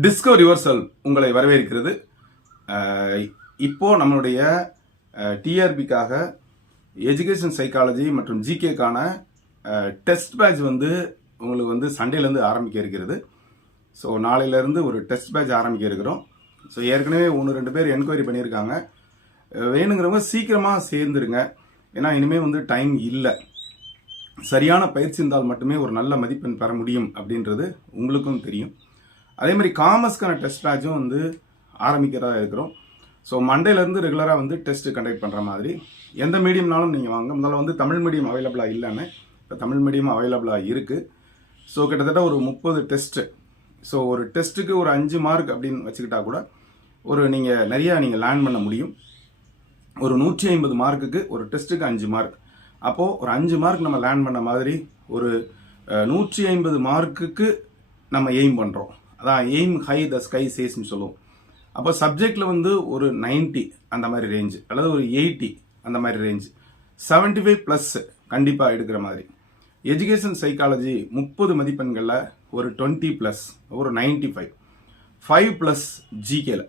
Discover யுவர்செல் உங்களை வரவேற்கிறது. இப்போ நம்மளுடைய டிஆர்பிக்காக எஜுகேஷன் சைக்காலஜி மற்றும் ஜிகேக்கான டெஸ்ட் பேட்ச் உங்களுக்கு சண்டேலேருந்து ஆரம்பிக்க இருக்கிறது. ஸோ நாளையிலேருந்து ஒரு டெஸ்ட் பேட்ச் ஆரம்பிக்க இருக்கிறோம். ஸோ ஏற்கனவே 1-2 பேர் என்கொயரி பண்ணியிருக்காங்க. வேணுங்கிறவங்க சீக்கிரமாக சேர்ந்துருங்க. ஏன்னா இனிமேல் டைம் இல்லை. சரியான பயிற்சி இருந்தால் மட்டுமே ஒரு நல்ல மதிப்பெண் பெற முடியும் அப்படின்றது உங்களுக்கும் தெரியும். அதே மாதிரி காமர்ஸ்க்கான டெஸ்ட் பேட்சும் ஆரம்பிக்கிறதா இருக்கிறோம். ஸோ மண்டேலேருந்து ரெகுலராக டெஸ்ட் கண்டக்ட் பண்ணுற மாதிரி எந்த மீடியம்னாலும் நீங்கள் வாங்க. முதல்ல தமிழ் மீடியம் அவைலபிளாக இல்லைன்னு, இப்போ தமிழ் மீடியம் அவைலபிளாக இருக்குது. ஸோ கிட்டத்தட்ட ஒரு 30 டெஸ்ட்டு. ஸோ ஒரு டெஸ்ட்டுக்கு ஒரு 5 மார்க் அப்படின்னு வச்சுக்கிட்டா கூட நீங்கள் நிறையா லேர்ன் பண்ண முடியும். ஒரு 150 மார்க்குக்கு ஒரு டெஸ்ட்டுக்கு 5 மார்க். அப்போது ஒரு 5 மார்க் நம்ம லேர்ன் பண்ண மாதிரி ஒரு 150 மார்க்குக்கு நம்ம எய்ம் பண்ணுறோம். அதான் எய்ம் ஹை த ஸ்கை சேஸ்ன்னு சொல்லுவோம். அப்போ சப்ஜெக்டில் ஒரு 90 அந்த மாதிரி ரேஞ்சு, அல்லது ஒரு 80 அந்த மாதிரி ரேஞ்சு, 75+ கண்டிப்பாக எடுக்கிற மாதிரி. எஜுகேஷன் சைக்காலஜி 30 மதிப்பெண்களில் ஒரு 20+, ஒரு 95, 5+ ஜிகேல.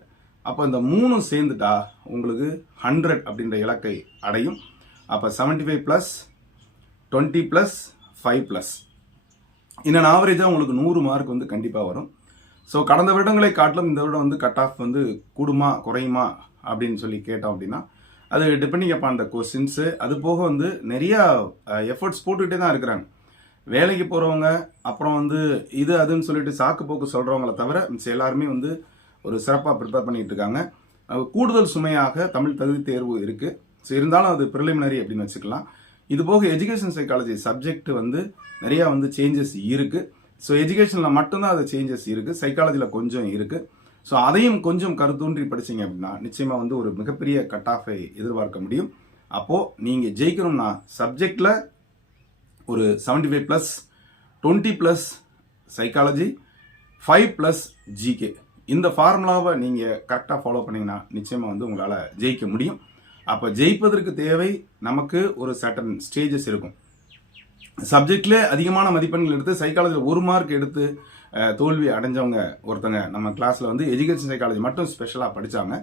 அப்போ இந்த 3 சேர்ந்துட்டா உங்களுக்கு 100 அப்படின்ற இலக்கை அடையும். அப்போ 75+, 20+, 5+. இன்னும் ஆவரேஜாக உங்களுக்கு 100 மார்க் கண்டிப்பாக வரும். ஸோ கடந்த வருடங்களை காட்டிலும் இந்த வருடம் கட் ஆஃப் கூடுமா குறையுமா அப்படின்னு சொல்லி கேட்டோம் அப்படின்னா, அது டிபெண்டிங் அப்பான் த கொஸ்டின்ஸு. அது போக நிறையா எஃபர்ட்ஸ் போட்டுக்கிட்டே தான் இருக்கிறாங்க. வேலைக்கு போகிறவங்க, அப்புறம் இது அதுன்னு சொல்லிட்டு சாக்கு போக்கு சொல்கிறவங்கள தவிர எல்லாருமே ஒரு சிறப்பாக ப்ரிப்பேர் பண்ணிகிட்டு இருக்காங்க. கூடுதல் சுமையாக தமிழ் தகுதி தேர்வு இருக்குது. ஸோ இருந்தாலும் அது ப்ரிலிமினரி அப்படின்னு வச்சுக்கலாம். இது போக எஜுகேஷன் சைக்காலஜி சப்ஜெக்ட் நிறையா சேஞ்சஸ் இருக்குது. ஸோ எஜுகேஷனில் மட்டும்தான் அது சேஞ்சஸ் இருக்குது, சைக்காலஜியில் கொஞ்சம் இருக்குது. ஸோ அதையும் கொஞ்சம் கருத்தூன்றி படிச்சிங்க அப்படின்னா நிச்சயமாக ஒரு மிகப்பெரிய கட் ஆஃபை எதிர்பார்க்க முடியும். அப்போது நீங்கள் ஜெயிக்கணும்னா சப்ஜெக்டில் ஒரு 75+, 20+ சைக்காலஜி, 5+ ஜிகே, இந்த ஃபார்முலாவை நீங்கள் கரெக்டாக ஃபாலோ பண்ணிங்கன்னா நிச்சயமாக உங்களால் ஜெயிக்க முடியும். அப்போ ஜெயிப்பதற்கு தேவை நமக்கு ஒரு சர்டன் ஸ்டேஜஸ் இருக்கும். சப்ஜெக்ட்ல அதிகமான மதிப்பெண்கள் எடுத்து சைக்காலஜியில் 1 மார்க் எடுத்து தோல்வி அடைஞ்சவங்க ஒருத்தங்க நம்ம கிளாஸில் எஜுகேஷன் சைக்காலஜி மட்டும் ஸ்பெஷலாக படித்தாங்க.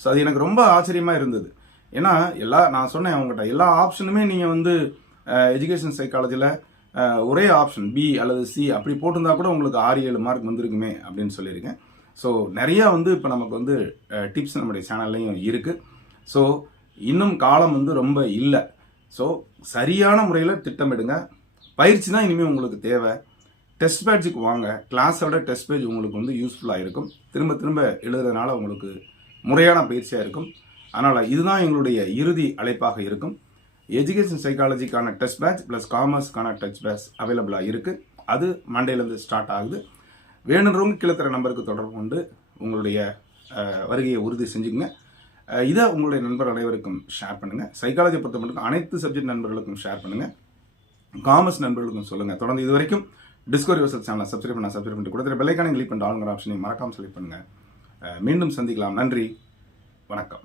ஸோ அது எனக்கு ரொம்ப ஆச்சரியமாக இருந்தது. ஏன்னா நான் சொன்னேன் அவங்ககிட்ட, எல்லா ஆப்ஷனுமே நீங்கள் எஜுகேஷன் சைக்காலஜியில் ஒரே ஆப்ஷன் பி அல்லது சி அப்படி போட்டிருந்தா கூட உங்களுக்கு 6-7 மார்க் வந்திருக்குமே அப்படின்னு சொல்லியிருக்கேன். ஸோ நிறையா இப்போ நமக்கு டிப்ஸ் நம்முடைய சேனல்லையும் இருக்குது. ஸோ இன்னும் காலம் ரொம்ப இல்லை. ஸோ சரியான முறையில் திட்டமிடுங்க. பயிற்சி தான் இனிமேல் உங்களுக்கு தேவை. டெஸ்ட் பேட்சுக்கு வாங்க. கிளாஸோட டெஸ்ட் பேட்ச் உங்களுக்கு யூஸ்ஃபுல்லாக இருக்கும். திரும்ப திரும்ப எழுதுறதுனால உங்களுக்கு முறையான பயிற்சியாக இருக்கும். அதனால் இதுதான் எங்களுடைய இறுதி அழைப்பாக இருக்கும். எஜுகேஷன் சைக்காலஜிக்கான டெஸ்ட் பேட்ச் ப்ளஸ் காமர்ஸ்க்கான டெஸ்ட் பேட்ச் அவைலபிளாக இருக்குது. அது மண்டேலேருந்து ஸ்டார்ட் ஆகுது. வேணுன்றவங்க கீழே தர நம்பருக்கு தொடர்பு கொண்டு உங்களுடைய வருகையை உறுதி செஞ்சுக்கங்க. இதை உங்களுடைய நண்பர் அனைவருக்கும் ஷேர் பண்ணுங்கள். சைக்காலஜி பொறுத்த மட்டும் அனைத்து சப்ஜெக்ட் நண்பர்களுக்கும் ஷேர் பண்ணுங்கள். காமர்ஸ் நண்பர்களுக்கும் சொல்லுங்கள். தொடர்ந்து இது வரைக்கும் டிஸ்கவர் யுவர்செல் சேனலை சப்ஸ்கிரைப் பண்ணிட்டு கொடுத்துட்டு பெல் ஐகானை கிளிக் பண்ணிட்டு ஆளுங்கிற ஆப்ஷனை மறக்காமல் செலக்ட் பண்ணுங்கள். மீண்டும் சந்திக்கலாம். நன்றி, வணக்கம்.